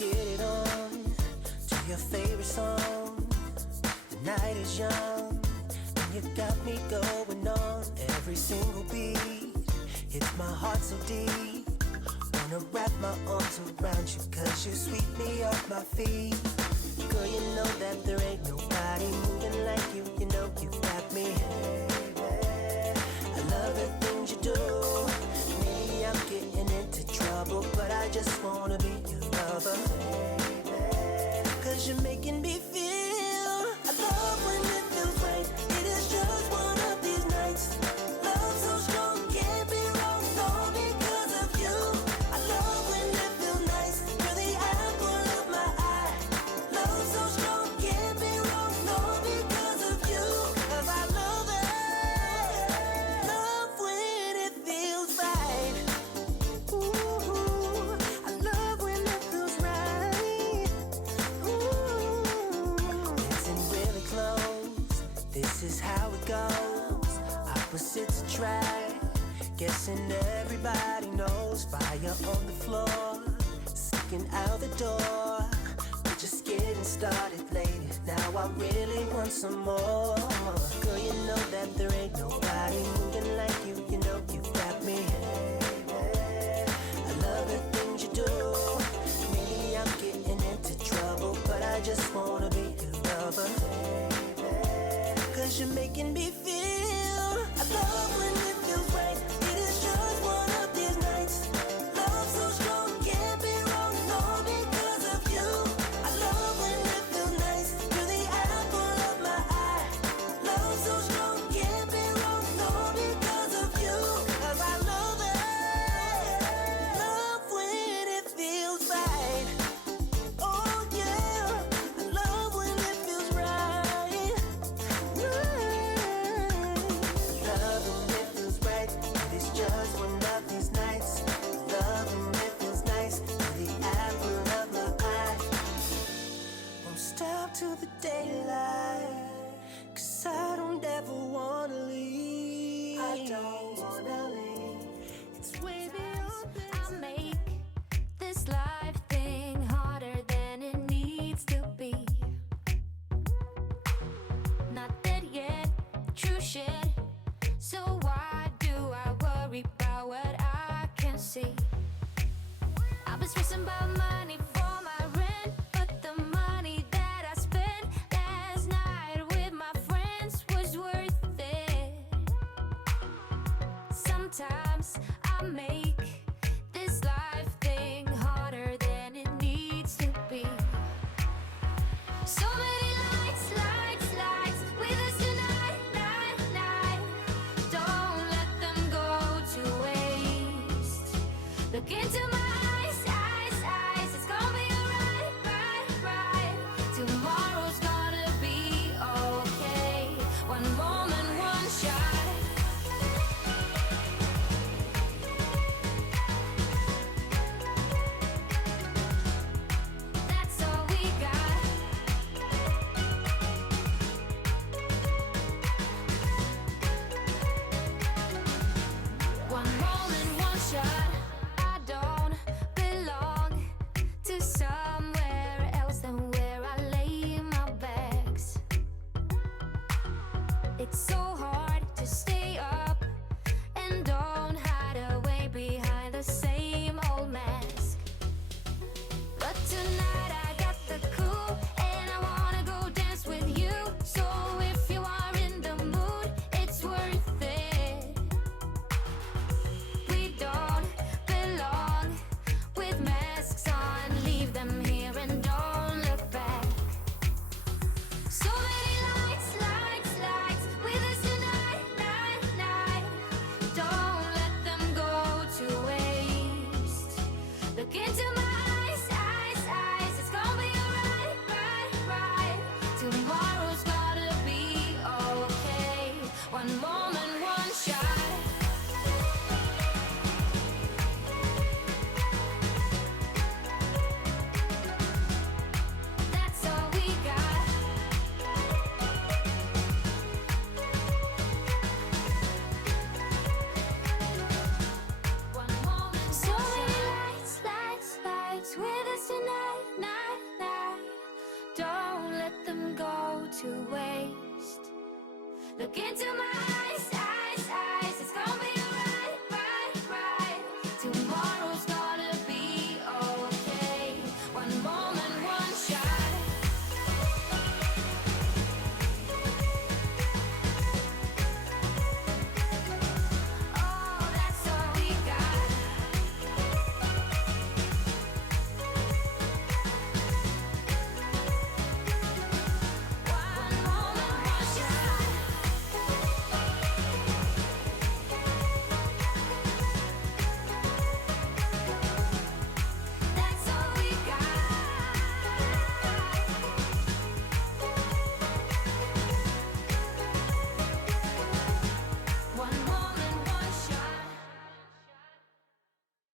get it on to your favorite song. The night is young and you got me going on. Every single beat hits my heart so deep. Wanna wrap my arms around you, cause you sweep me off my feet. Girl, you know that there ain't nobody moving like you. You know you got me. I love the things you do. Maybe I'm getting into trouble, but I just wanna be your lover. Cause you're making me feel. I love when it feels right. It is just one of these nights. Love so strong, can't be wrong, all because of you. I love when it feels nice. You're the apple of my eye. Love so strong, can't be wrong, all because of you. Cause I love it. Love when it feels right. Ooh, I love when it feels right. Ooh, dancing really close, this is how it goes. Opposites attract, guessing everybody knows. Fire on the floor, sticking out the door. We're just getting started, lady. Now I really want some more. Girl, you know that there ain't nobody moving like you. You know you got me. I love the things you do. Maybe I'm getting into trouble, but I just wanna be your lover. Cause you're making me feel. I love when it feels right. It is just one of these nights. Love so strong, can't be wrong, all because of you. I love when it feels nice. You're the apple of my eye. Love so strong, can't be wrong, all because of you. Cause I love it. Love when it feels right. Oh yeah, I love when it feels right. Love when it feels right. It is just one of these nights. Love when it feels nice. You're the apple of my eye. Won't stop till the daylight. Cause I don't ever wanna leave. I don't wanna leave. It's way beyond this. I make this life thing harder than it needs to be. Not dead yet, true shit. So why do I worry about what I can't see? I've been stressing about money for my rent, but the money that I spent last night with my friends was worth it. Sometimes I make this life thing harder than it needs to be. So many lights, lights, lights with us tonight, night, night. Don't let them go to waste. Look into my eyes, eyes, eyes. It's gonna be alright, right, right. Tomorrow's gonna be okay. One moment, one shot. That's all we got. One moment, one shot. I don't belong to somewhere else than where I lay my bags. It's so hard to stay up and don't hide away behind the same old mask. But tonight I got the cool and I wanna go dance with you. So if you are in the mood, it's worth it. Look into my